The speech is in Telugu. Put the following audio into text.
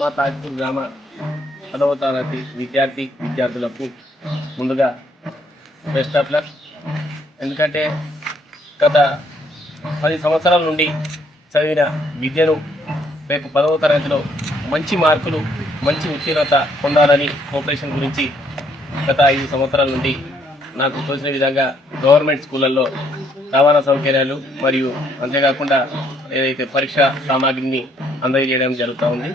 మా తాజపూర్ గ్రామ 10వ తరగతి విద్యార్థులకు ముందుగా బెస్ట్ ఆఫ్ లక్. ఎందుకంటే గత 10 సంవత్సరాల నుండి చదివిన విద్యను రేపు 10వ తరగతిలో మంచి మార్కులు, మంచి ఉత్తీర్ణత పొందాలని కోఆపరేషన్ గురించి గత 5 సంవత్సరాల నుండి నాకు తోచిన విధంగా గవర్నమెంట్ స్కూళ్ళల్లో రవాణా సౌకర్యాలు మరియు అంతేకాకుండా ఏదైతే పరీక్ష సామాగ్రిని అందజేయడం జరుగుతూ ఉంది.